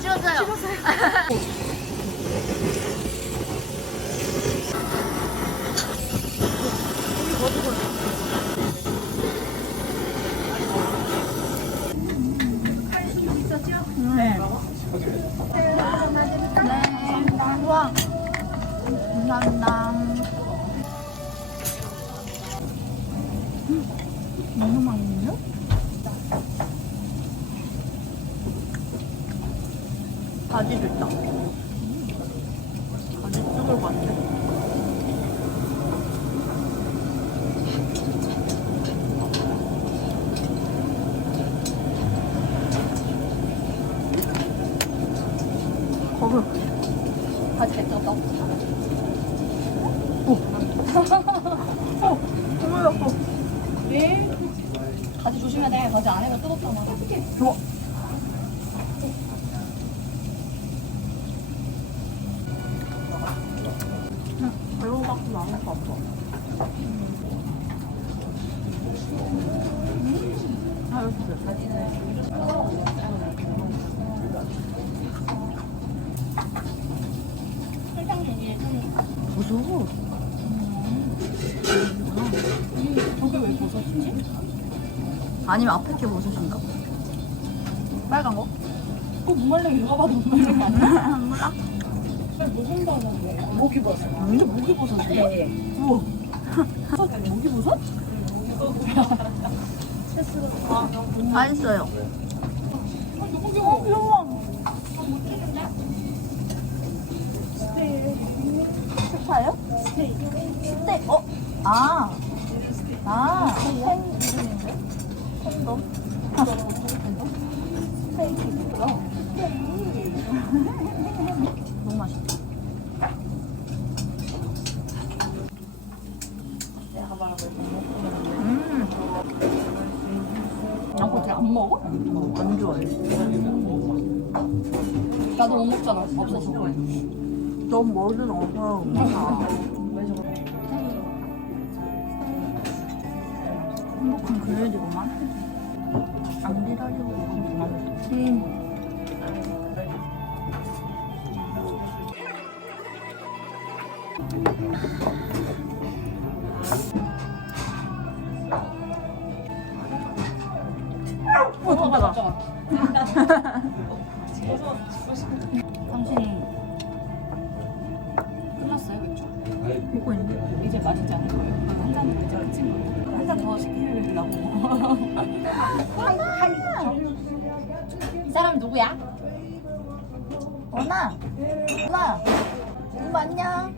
찍었어요. 네. 네. 우와. 감사합니다. 음, 너무 맛있는 바지도 있다. 바지 것 같아. 거기 바지 개 뜨겁다. 정말 예뻐. 왜? 바지 조심해야 돼. 바지 안에가 뜨겁잖아. 우와. 별로 갖고 나올 것 같아. 아, 이렇게. 무서워. 저게 왜 벗어지지? 아니면 앞에 게 버섯인가? 빨간 거? 어, 무말랭이 누가 봐도 무말랭이 아니야? 몰라. 무슨 버섯이에요? 목이 버섯. 완전 목이 버섯이야? 네. 우와. 목이 버섯? 맛있어요. 너무 귀여워. 스파요? 스테이. 스테이. 어? 아. 아. 팬 이름인데? 팬덤? 스테이크구나. 너무 맛있다. 음. 아, 그거 쟤안 먹어? 안 좋아해. 나도 못 먹잖아. 없어서. 넌 뭐든 어서. 행복한 금요일이구만. 안 기다리고 있으면 그만했어. 음. 어, 진짜가. 당신 끝났어요, 맥주? 먹고 있는데. 이제 마시지 않을 거예요. 한 잔을 괜찮지? 한잔 더 시키려고. 이 사람 누구야? 원아. 원아. 이거 안녕.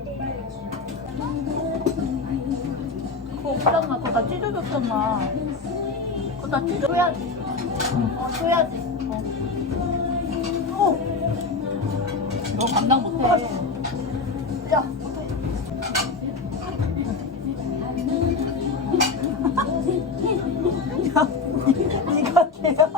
그거 없잖아. 그거 나 찢어줬잖아. 그거 나 찢어줘야지. 어, 줘야지. 어. 어. 너 감당 못해. 야, 이거 돼요?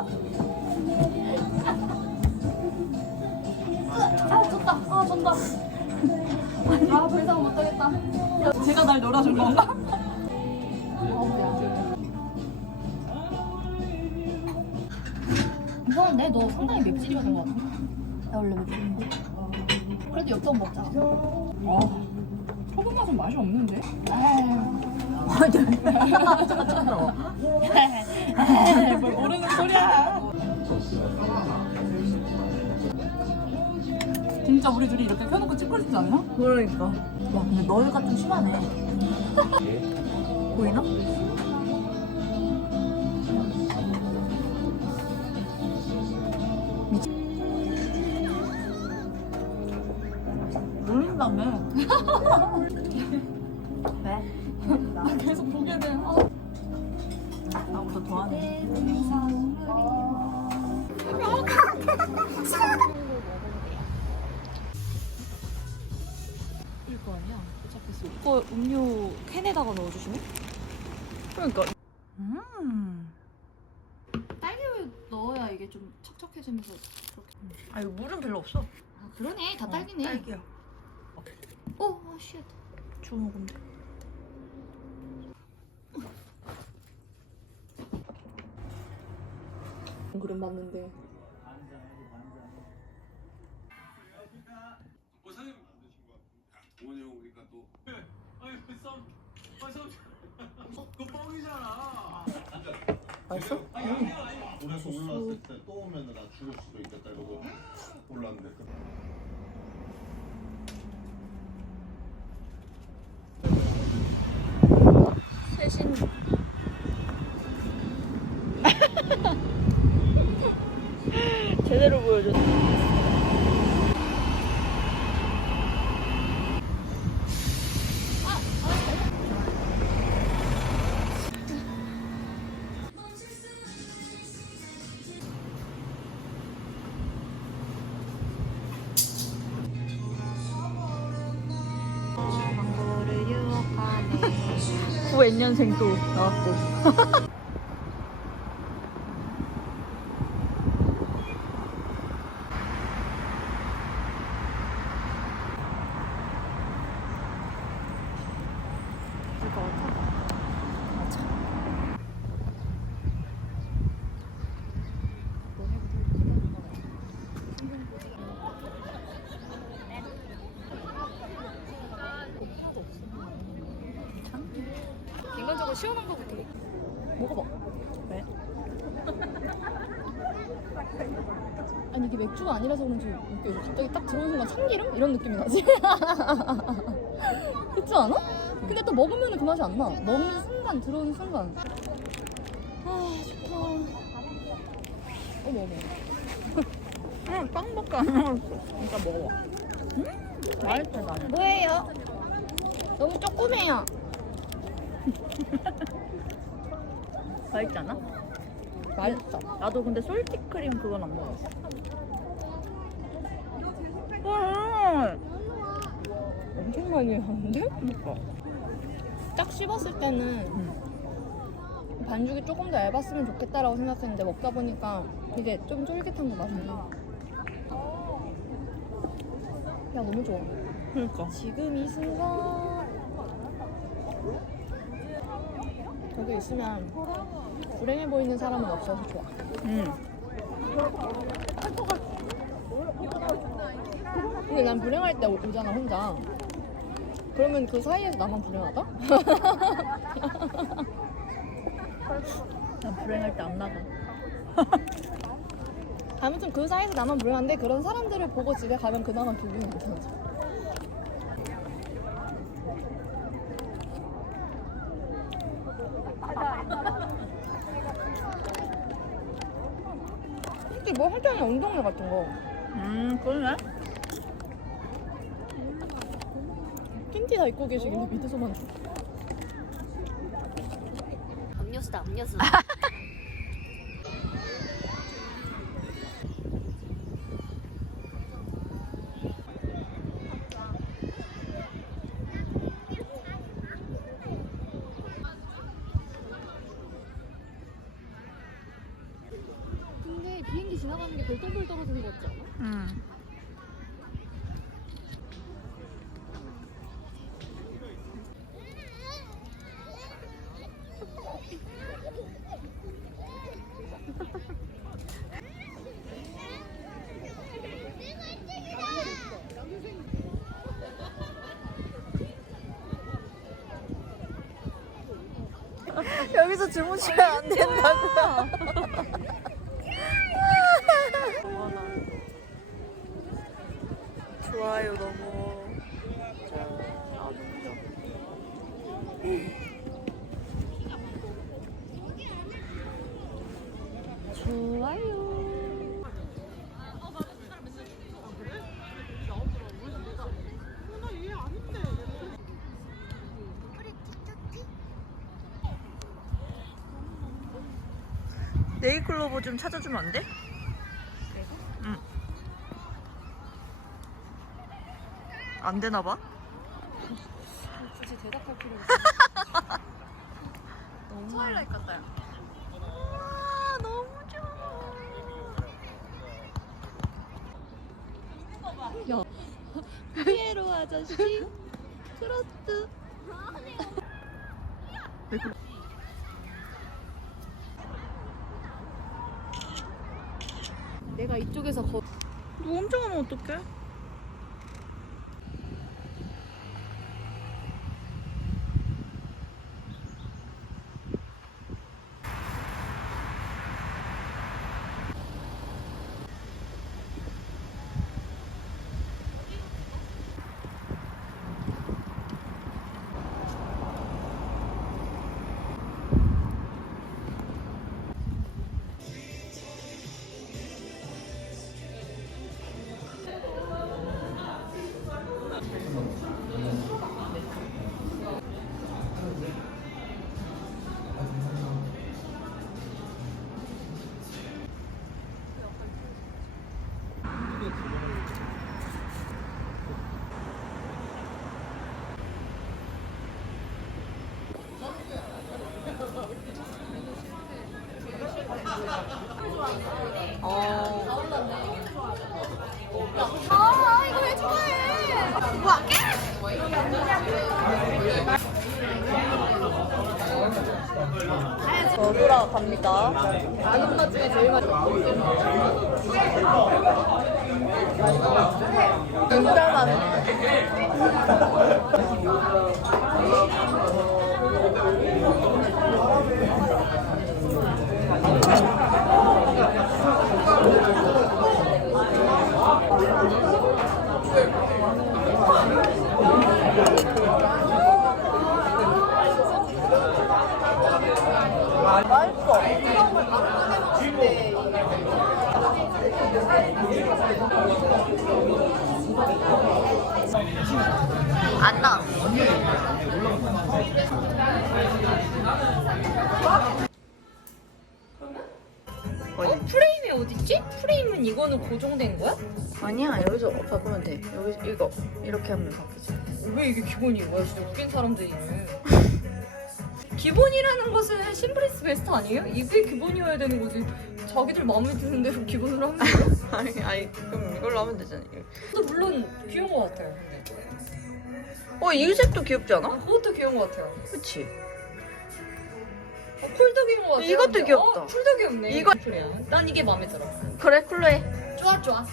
아, 졌다. 아, 졌다. 아, 더 이상 못하겠다. 제가 날 놀아준 건가? 이상한데? 너 상당히 맵찔이가 된 것 같아. 나 원래 맵찔인데. 그래도 엽떡 먹자. 아, 소금 맛은 맛이 없는데? 뭘 모르는 소리야. 진짜 우리 둘이 이렇게 켜놓고 찍고 싶지 않나? 그러니까. 야, 근데 너희가 좀 심하네. 보이나? 놀린다며. 거 아니야? 도착했어. 이거 음료 캔에다가 넣어주시네? 그러니까. 음. 딸기우유 넣어야 이게 좀 척척해지면서 그렇게. 아, 이거 물은 별로 없어. 아 그러네. 다 딸기네. 딸기야. 오, 어, 쉣. 주워 먹으면 돼. 그림 봤는데 어, 사장님 만드신 것 오늘 우리가 또. 아니, 그 썸, 아, 썸. 어, 그거 뻥이잖아. 맛있어? 물에서 올라왔을 때 또 오면 나 죽을 수도 있겠다 이러고 올랐는데 그- 최신. 제대로 보여줬어. 9N년생 또 나왔고. 이거 어떡해? 맞아. 인간적으로 시원한 거부터 먹어봐. 왜? 아니 이게 맥주가 아니라서 그런지 웃겨. 갑자기 딱 들어오는 순간 참기름? 이런 느낌이 나지? 그렇지 않아? 근데 또 먹으면 그 맛이 안 나. 먹는 순간 들어오는 순간 아 좋다 어머 어머 응, 빵밖에 안 먹었어. 그러니까 먹어봐. 음, 맛있다, 나는. 뭐예요? 너무 조그매요 맛있지 않아? 맛있어 나도 근데 솔티크림 그건 안 먹었어. 와, 엄청 많이 하는데? 그니까. 딱 씹었을 때는 반죽이 조금 더 얇았으면 좋겠다라고 생각했는데 먹다 보니까 이게 좀 쫄깃한 거 맛있네 야 너무 좋아 그니까. 지금 이 순간 여기 있으면 불행해 보이는 사람은 없어서 좋아 응. 근데 난 불행할 때 오- 오잖아 혼자 그러면 그 사이에서 나만 불행하다? 난 불행할 때 안 나가. 아무튼 그 사이에서 나만 불행한데 그런 사람들을 보고 집에 가면 그나마 기분이 괜찮아져 솔직히 뭐 하자니 운동회 같은 거 음, 그러네. 팬티 다 입고 계시길래 믿어서만 음료수다 음료수. 근데 비행기 지나가는 게 별똥별 떨어지는 거 같지 않아? 응. 여기서 주무시면 안 된다고요. 좋아요 너무. 아 너무 좋아. 좋아요 네이클로버 좀 찾아주면 안 돼? 응. 안 되나 봐. 굳이 대답할 필요가 너무 트와일라이트 같다. 우와 너무 좋아. 피에로 아저씨 트로트 얘 가 이쪽에서 거... 너 훔쳐가면 어떡해? 갑니다. 아는 맛 중에 제일 맛있어 많 네. 안 나. 어? 프레임이 어딨지? 프레임은 이거는 고정된 거야? 아니야 여기서 바꾸면 돼. 여기 이거 이렇게 하면 바뀌지. 왜 이게 기본인 거야? 진짜 웃긴 사람들이네. 기본이라는 것은 심플리스 베스트 아니에요? 이게 기본이어야 되는 거지. 자기들 마음에 드는 대로 기본으로 하면 돼요? 아니 아니 그럼 이걸로 하면 되잖아. 또 물론 귀여운 것 같아요. 근데. 어 이 색도 귀엽지 않아? 아, 그것도 귀여운 것 같아요. 그치? 어, 쿨도 귀여운 것 같아요. 이것도. 귀엽다. 어, 쿨도 귀엽네. 이거- 그래요. 난 이게 마음에 들어. 그래 쿨로 해. 좋아 좋아.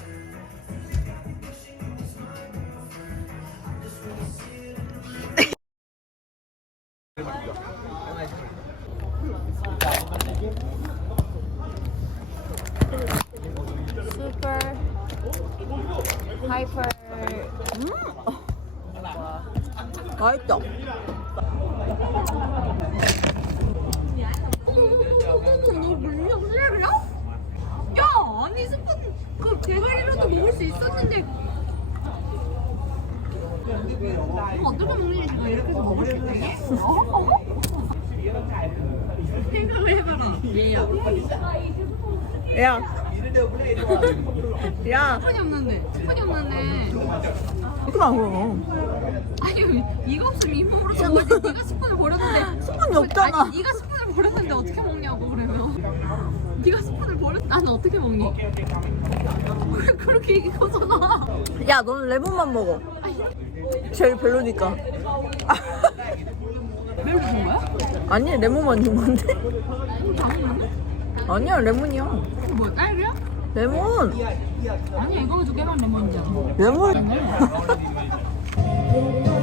수 있었는데 어떻게 먹는지 이렇게 해서 먹을 수? 생각을 해봐라 야. 야. 스푼이 없는데 스푼이 없는데 그럼 안 먹어. 아니 이거 없으면 잇몸으로 거지 네가 스푼을 버렸는데 스푼이 없잖아. 아니 네가 스푼을 버렸는데 어떻게 먹냐고 그러면 네가 스푼을 버렸 나는 어떻게 먹니? 왜 그렇게 얘기하잖아 야, 너는 레몬만 먹어. 제일 별로니까. 멜로 준 거야? 아니, 레몬만 준 건데? 아니야, 레몬이야. 이거 뭐야 딸기야? 레몬. 아니 이거 두 개만 레몬이잖아 레몬.